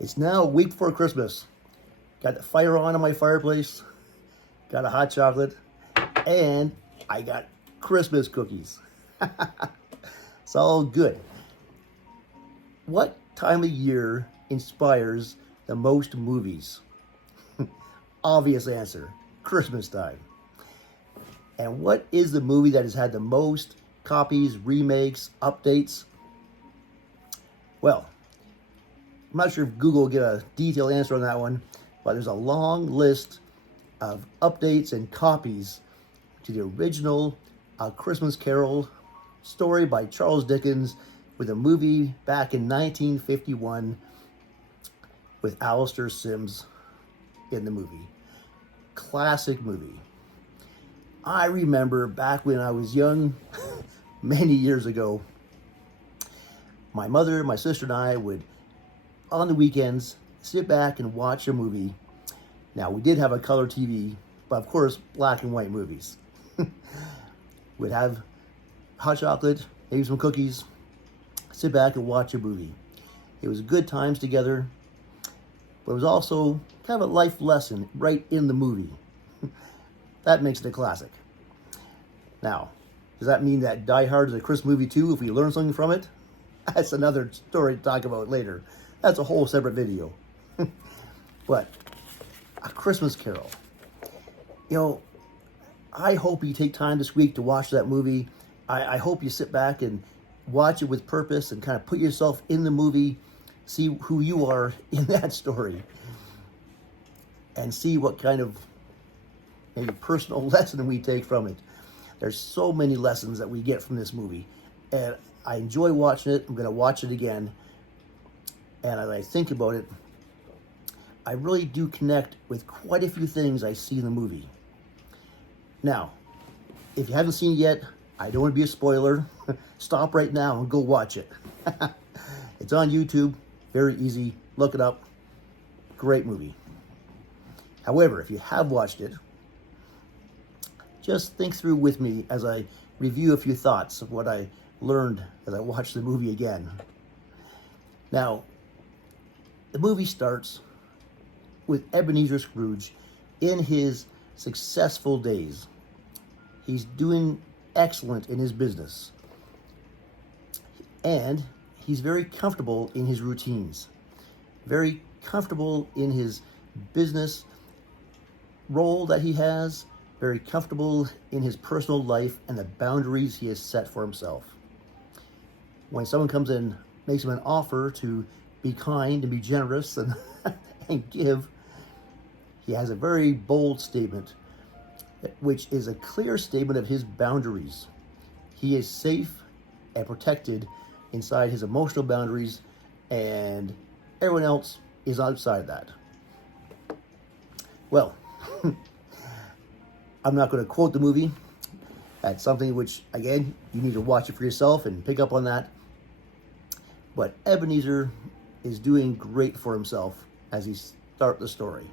It's now a week before Christmas. Got the fire on in my fireplace, got a hot chocolate, and I got Christmas cookies. It's all good. What time of year inspires the most movies? Obvious answer, Christmas time. And what is the movie that has had the most copies, remakes, updates? Well, I'm not sure if Google will get a detailed answer on that one, but there's a long list of updates and copies to the original A Christmas Carol story by Charles Dickens, with a movie back in 1951 with Alistair Sims in the movie. Classic movie. I remember back when I was young, many years ago, my mother, my sister, and I would, on the weekends, sit back and watch a movie. Now, we did have a color TV, but of course, black and white movies. We'd have hot chocolate, maybe some cookies, sit back and watch a movie. It was good times together, but it was also kind of a life lesson right in the movie. That makes it a classic. Now, does that mean that Die Hard is a Christmas movie too if we learn something from it? That's another story to talk about later. That's a whole separate video. But A Christmas Carol. You know, I hope you take time this week to watch that movie. I hope you sit back and watch it with purpose and kind of put yourself in the movie, see who you are in that story, and see what kind of maybe personal lesson we take from it. There's so many lessons that we get from this movie, and I enjoy watching it. I'm going to watch it again, and as I think about it, I really do connect with quite a few things I see in the movie. Now, if you haven't seen it yet, I don't want to be a spoiler. Stop right now and go watch it. It's on YouTube. Very easy. Look it up. Great movie. However, if you have watched it, just think through with me as I review a few thoughts of what I learned as I watched the movie again. Now, the movie starts with Ebenezer Scrooge in his successful days. He's doing excellent in his business, and he's very comfortable in his routines, very comfortable in his business role that he has, very comfortable in his personal life and the boundaries he has set for himself. When someone comes in, makes him an offer to be kind and be generous and, and give, he has a very bold statement, which is a clear statement of his boundaries. He is safe and protected inside his emotional boundaries, and everyone else is outside that. Well, I'm not going to quote the movie. That's something which, again, you need to watch it for yourself and pick up on that. But Ebenezer is doing great for himself as he starts the story.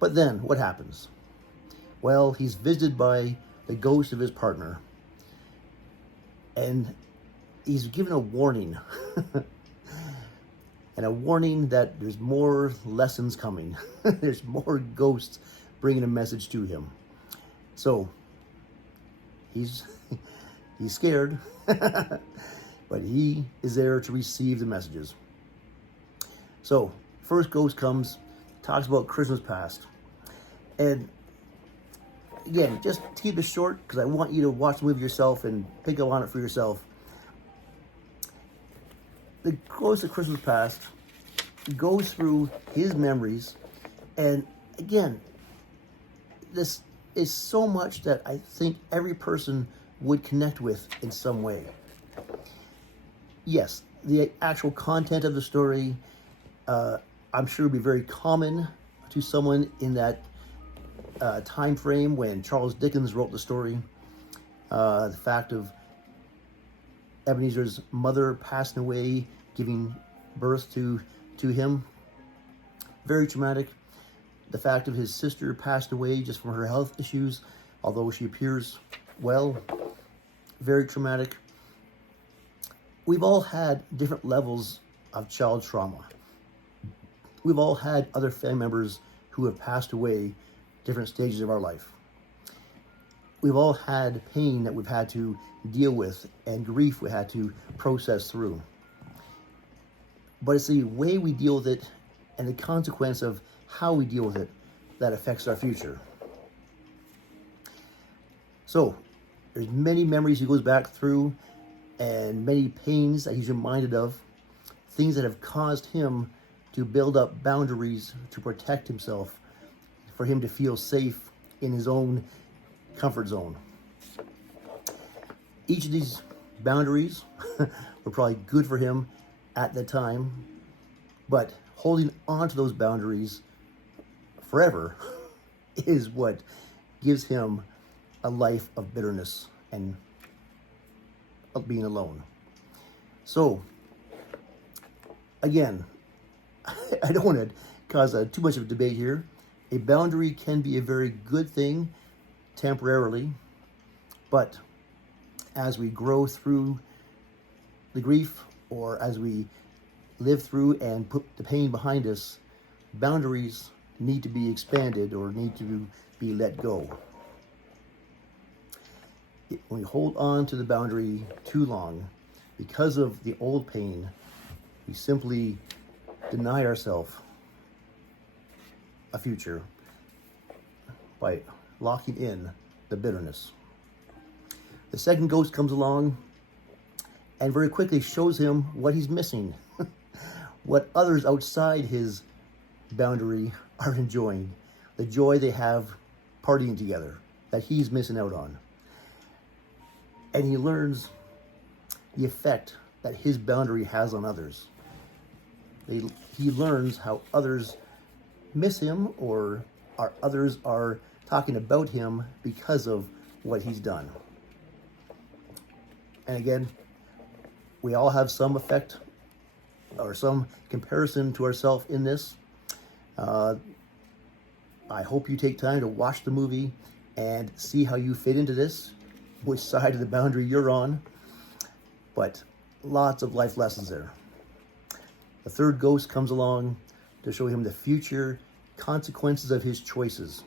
But then, what happens? Well, he's visited by the ghost of his partner, and he's given a warning. And a warning that there's more lessons coming. There's more ghosts bringing a message to him. So, he's scared, but he is there to receive the messages. So, first ghost comes, talks about Christmas past. And again, just to keep it short, because I want you to watch the movie yourself and pick up on it for yourself. The ghost of Christmas past goes through his memories, and again, this is so much that I think every person would connect with in some way. Yes, the actual content of the story, I'm sure would be very common to someone in that time frame when Charles Dickens wrote the story. The fact of Ebenezer's mother passing away, giving birth to him, very traumatic. The fact of his sister passed away just from her health issues, although she appears well, very traumatic. We've all had different levels of child trauma. We've all had other family members who have passed away different stages of our life. We've all had pain that we've had to deal with and grief we had to process through. But it's the way we deal with it and the consequence of how we deal with it that affects our future. So, there's many memories he goes back through and many pains that he's reminded of, things that have caused him to build up boundaries to protect himself, for him to feel safe in his own comfort zone. Each of these boundaries were probably good for him at the time, but holding on to those boundaries forever is what gives him a life of bitterness and of being alone. So, again, I don't want to cause too much of a debate here. A boundary can be a very good thing temporarily, but as we grow through the grief, or as we live through and put the pain behind us, boundaries need to be expanded or need to be let go. When we hold on to the boundary too long because of the old pain, we simply deny ourselves a future by locking in the bitterness. The second ghost comes along and very quickly shows him what he's missing, what others outside his boundary are enjoying, the joy they have partying together that he's missing out on. And he learns the effect that his boundary has on others. He learns how others miss him, or others are talking about him because of what he's done. And again, we all have some effect or some comparison to ourselves in this. I hope you take time to watch the movie and see how you fit into this, which side of the boundary you're on. But lots of life lessons there. The third ghost comes along to show him the future consequences of his choices.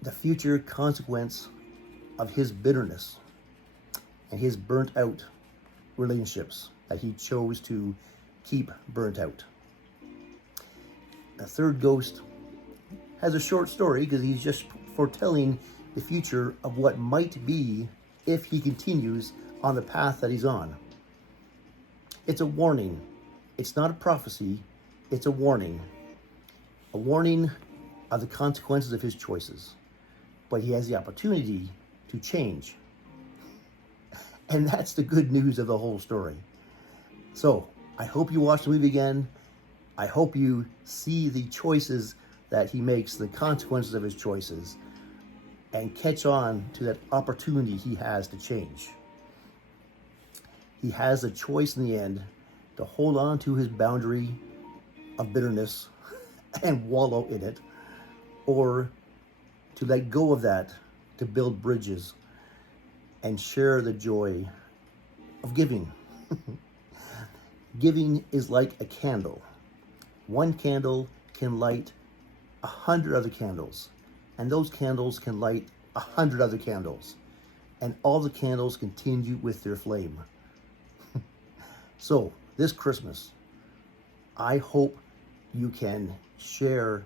The future consequence of his bitterness and his burnt out relationships that he chose to keep burnt out. The third ghost has a short story because he's just foretelling the future of what might be if he continues on the path that he's on. It's a warning. It's not a prophecy. It's a warning. A warning of the consequences of his choices. But he has the opportunity to change. And that's the good news of the whole story. So, I hope you watch the movie again. I hope you see the choices that he makes, the consequences of his choices, and catch on to that opportunity he has to change. He has a choice in the end to hold on to his boundary of bitterness and wallow in it, or to let go of that to build bridges and share the joy of giving. Giving is like a candle. One candle can light 100 other candles, and those candles can light 100 other candles, and all the candles continue with their flame. So, this Christmas, I hope you can share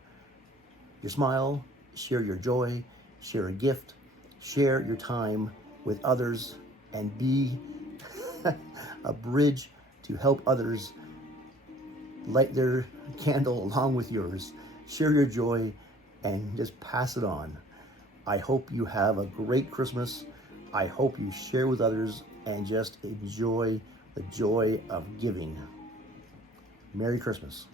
your smile, share your joy, share a gift, share your time with others, and be a bridge to help others light their candle along with yours. Share your joy and just pass it on. I hope you have a great Christmas. I hope you share with others and just enjoy the joy of giving. Merry Christmas.